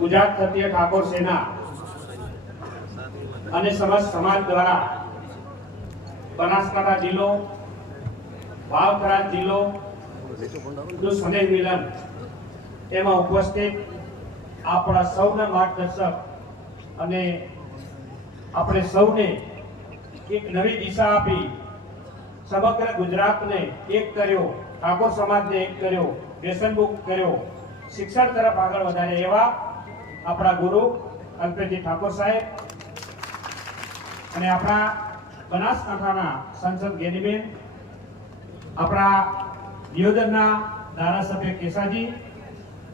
ગુજરાત ક્ષત્રિય ઠાકોર સેના અને સમસ્ત સમાજ દ્વારા બનાસકાંઠા જિલ્લો વાવથરા જિલ્લો, નું સ્નેહ મિલન એમાં ઉપસ્થિત આપણા સૌના માર્ગદર્શક અને આપણે સૌને એક નવી દિશા આપી સમગ્ર ગુજરાતને એક કર્યો, ઠાકોર સમાજને એક કર્યો વ્યસનમુક્ત કર્યો, શિક્ષણ તરફ આગળ વધારે એવા આપણા ગુરુ અલ્પેજી ઠાકોર સાહેબ અને આપણા બનાસકાંઠાના સંસદ ગેનીબેન, આપણા નિયોજનના ધારાસભ્ય કેસાજી,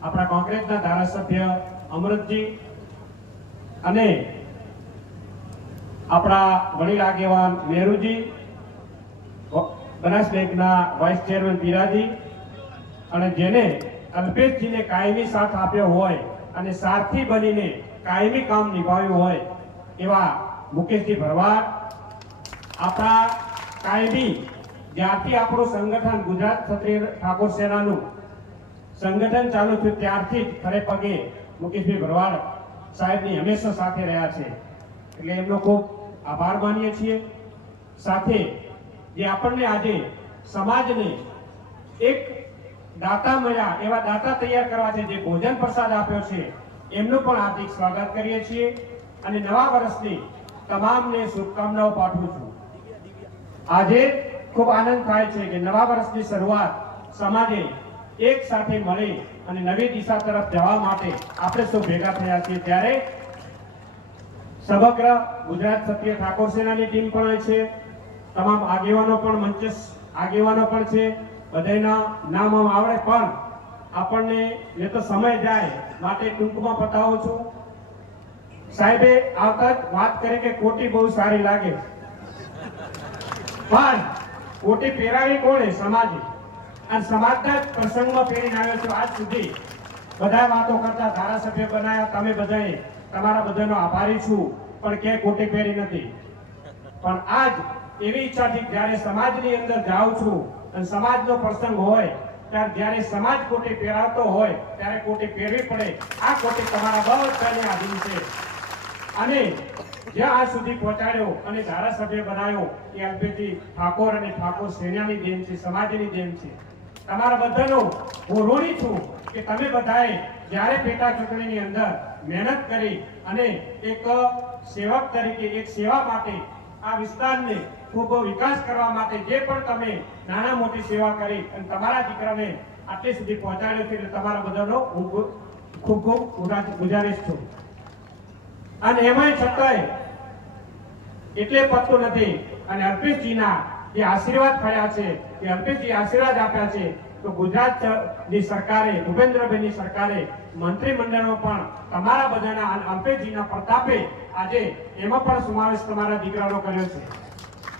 આપણા કોંગ્રેસના ધારાસભ્ય અમૃતજી અને આપણા વડીલ આગેવાન મેરુજી બનાસ બેંકના વાઇસ ચેરમેન પીરાજી અને જેને અલ્પેશજીને કાયમી સાથ આપ્યો હોય અને સાથી બનીને કાયમી કામ નિભાવ્યું હોય એવા મુકેશજી ભરવાડ, આપણા કાયમી જ્યારથી આપણું સંગઠન ગુજરાત ક્ષત્રિય ઠાકોર સેનાનું સંગઠન ચાલુ થયું ત્યારથી જ ખરે પગે મુકેશભાઈ ભરવાડ સાહેબની હંમેશા સાથે રહ્યા છે. એટલે એમનો ખૂબ આભાર માનીએ છીએ. સાથે જે આપણને આજે સમાજને એક દાતા મળ્યા, એવા દાતા તૈયાર કરવા છે જે ભોજન પ્રસાદ આપ્યો છે. એમનું પણ હાર્દિક સ્વાગત કરીએ છીએ અને નવા વર્ષની તમામને શુભકામનાઓ પાઠવું છું. આજે ખૂબ આનંદ થાય છે કે નવા વર્ષની શરૂઆત સમાજે એક સાથે મળી અને નવી દિશા તરફ જવા માટે આપણે સૌ ભેગા થયા છીએ. ત્યારે સમગ્ર ગુજરાત સત્ય ઠાકોર સેનાની ટીમ પણ છે. તમામ આગેવાનો પણ મંચ આગેવાનો પણ છે. બધાના નામ આવડે, પણ આપણને એ તો સમય જાય માટે ટૂંકમાં પતાવું છું. સાહેબે આવતા વાત કરી કે કોટી બહુ સારી લાગે. પણ કોટી પહેરાવી કોણે સમાજે? અને સમાજના જ પ્રસંગમાં પહેરીને આવ્યો છું આજ સુધી. બધા વાતો કરતા ધારાસભ્ય બનાયા, તમે બધાએ. તમારા બધાનો આભારી છું, પણ ક્યાંય કોટી પહેરી નથી. પણ આજ એવી ઈચ્છાથી જ્યારે સમાજની અંદર જાઉં છું અને સમાજનો પ્રસંગ હોય, ત્યારે જ્યારે સમાજ કોટી પહેરાવતો હોય, ત્યારે કોટી પહેરવી પડે. આ કોટી તમારા બધાને આધીન છે. અને જ્યાં આ સુધી પહોંચાડ્યો અને ધારાસભ્ય બનાવ્યો, એ અલ્પેજી ઠાકોર અને ઠાકોર સેનાની દેન છે, સમાજની દેન છે. તમારા બધાનો હું ઋણી છું કે તમે બધાએ જ્યારે પેટા ચૂંટણીની અંદર મહેનત કરી અને એક સેવક તરીકે, એક સેવા માટે આ વિસ્તારને ખૂબ વિકાસ કરવા માટે જે પણ તમે નાના મોટી સેવા કરી અને તમારા દીકરાને આટલે સુધી પહોંચાડ્યો છે તમારા બધાનો હું ખૂબ ખૂબ ગુજારીશ છું. અને એમાંય છતાંય એટલે પતતું નથી. અને અલ્પેશજીના જે આશીર્વાદ થયા છે, એ અલ્પેશજી આશીર્વાદ આપ્યા છે. તો ગુજરાતની સરકારે, ભૂપેન્દ્રભાઈની સરકારે મંત્રીમંડળમાં પણ તમારા બધાના અલ્પેશજીના પ્રતાપે આજે એમાં પણ સમાવેશ તમારા દીકરાનો કર્યો છે.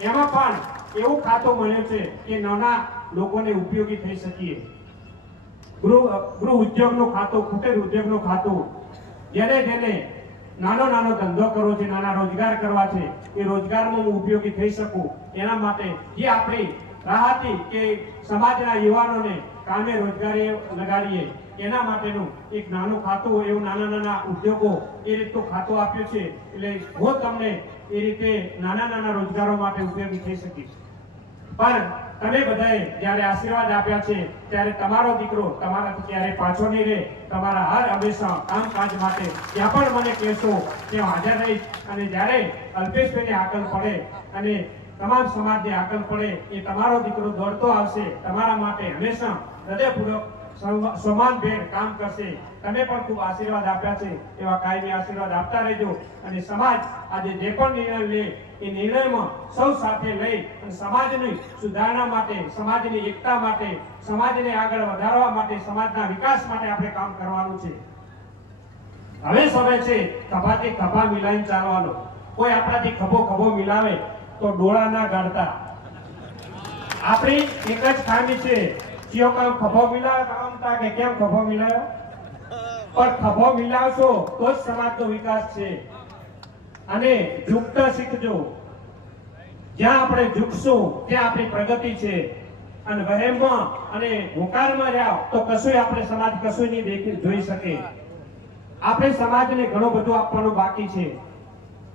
એમાં પણ એવું ખાતું મળ્યો છે કે નાના લોકોને ઉપયોગી થઈ શકીએ. ગૃહ ગૃહ ઉદ્યોગનું ખાતું, કુટીર ઉદ્યોગનું ખાતું, જેને જેને નાનો નાનો ધંધો કરવો છે, નાના રોજગાર કરવા છે, એ રોજગારમાં હું ઉપયોગી થઈ શકું, એના માટે જે આપણી રાહ કે સમાજના યુવાનોને કામે રોજગારી લગાડીએ, એના માટેનું એક નાનું ખાતું એવું નાના નાના ઉદ્યોગો એ રીતનું ખાતું આપ્યું છે. એટલે હું તમને એ રીતે નાના નાના રોજગારો માટે ઉપયોગી થઈ શકીશ. પણ તમે બધાએ જ્યારે આશીર્વાદ આપ્યા છે, ત્યારે તમારો દીકરો તમારાથી ક્યારે પાછો નહીં રહે. તમારા હર હંમેશા કામકાજ માટે ત્યાં પણ મને કહેશો, ત્યાં હાજર રહીશ. અને જ્યારે અલ્પેશભાઈને આકલ પડે અને તમામ સમાજને આકલ પડે એ તમારો દીકરો દોડતો આવશે, તમારા માટે હંમેશા હૃદયપૂર્વક સમાન ભેર કામ કરશે. તમે પણ ખૂબ આશીર્વાદ આપ્યા છે, એવા કાયમી આશીર્વાદ આપતા રહેજો. અને સમાજ આજે જે પણ નિર્ણય લે, એ નિર્ણયમાં સૌ સાથે લઈ અને સમાજની સુધારણા માટે, સમાજની એકતા માટે, સમાજને આગળ વધારવા માટે, સમાજના વિકાસ માટે આપણે કામ કરવાનું છે. હવે સમય છે ખભાથી ખભા મિલાઈને ચાલવાનો. કોઈ આપણાથી ખભો ખભો મિલાવે તો ડોળા ના ગાળતા આપણી એક જ ખામી છે, કયો કામ ખભો મિલાવ કામતા કે કેમ ખભો મિલાવ્યો પણ ખભો મિલાવશો તો જ સમાજનો વિકાસ છે. અને ઝૂકતા શીખજો. જ્યાં આપણે ઝૂકશું, ત્યાં આપણી પ્રગતિ છે. અને વહેમમાં અને હોકારમાં રહ્યા તો કશું આપણે સમાજ કશું નહીં જોઈ શકે. આપણે સમાજને ઘણું બધું આપવાનું બાકી છે.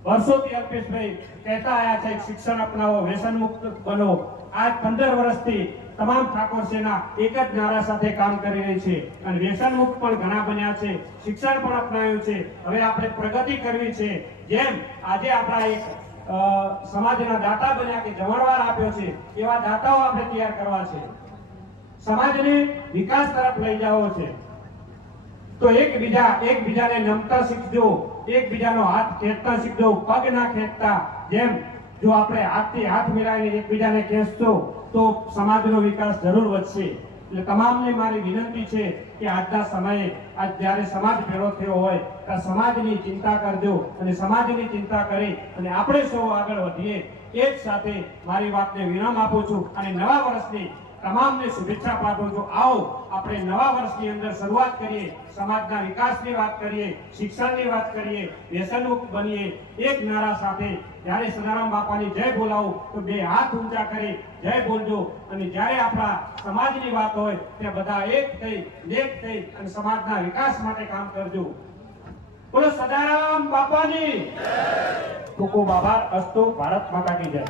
વર્ષોથી અલ્પેશભાઈ કહેતા આવ્યા છે શિક્ષણ અપનાવો વ્યસન મુક્ત બનો. આજ પંદર વર્ષથી તમામ ઠાકોર સેના એક જ નારા સાથે કામ કરી રહી છે અને વ્યસન મુક્ત પણ ઘણા બન્યા છે, શિક્ષણ પણ અપનાવ્યું છે. હવે આપણે પ્રગતિ કરવી છે. જેમ આજે આપણા એક સમાજના દાતા બન્યા કે જમણવાર આપ્યો છે, એવા દાતાઓ આપણે તૈયાર કરવા છે. સમાજને વિકાસ તરફ લઈ જવો છે. તો એકબીજા, એકબીજાને નમતા શીખજો. એકબીજાનો હાથ ખેંચતા શીખજો, પગ ના ખેંચતા. જેમ જો આપણે હાથથી હાથ મિલાવીને એકબીજાને ખેંચશો, તો સમાજનો વિકાસ જરૂર વધશે. એટલે તમામને મારી વિનંતી છે કે આજના સમયે, આજ જ્યારે સમાજ ભેળો થયો હોય ત્યારે સમાજની ચિંતા કરજો અને સમાજની ચિંતા કરી અને આપણે સૌ આગળ વધીએ. એ જ સાથે મારી વાતને વિરામ આપું છું અને નવા વર્ષની તમામને શુભેચ્છા પાઠવું છું. આવો, આપણે નવા વર્ષની અંદર શરૂઆત કરીએ, સમાજના વિકાસની વાત કરીએ, શિક્ષણની વાત કરીએ, વ્યસનમુક્ત બનીએ, એક નારા સાથે. જ્યારે સદારામ બાપાની જય બોલાવો, તો બે હાથ ઊંચા કરી, જય બોલજો. અને જ્યારે આપણા સમાજની વાત હોય, ત્યાં બધા એક થઈ લેખ થઈ, અને સમાજના વિકાસ માટે કામ કરજો. બોલો, સદારામ બાપાની ખૂબ ખૂબ આભાર. અસ્તુ, ભારત માતા કી જય.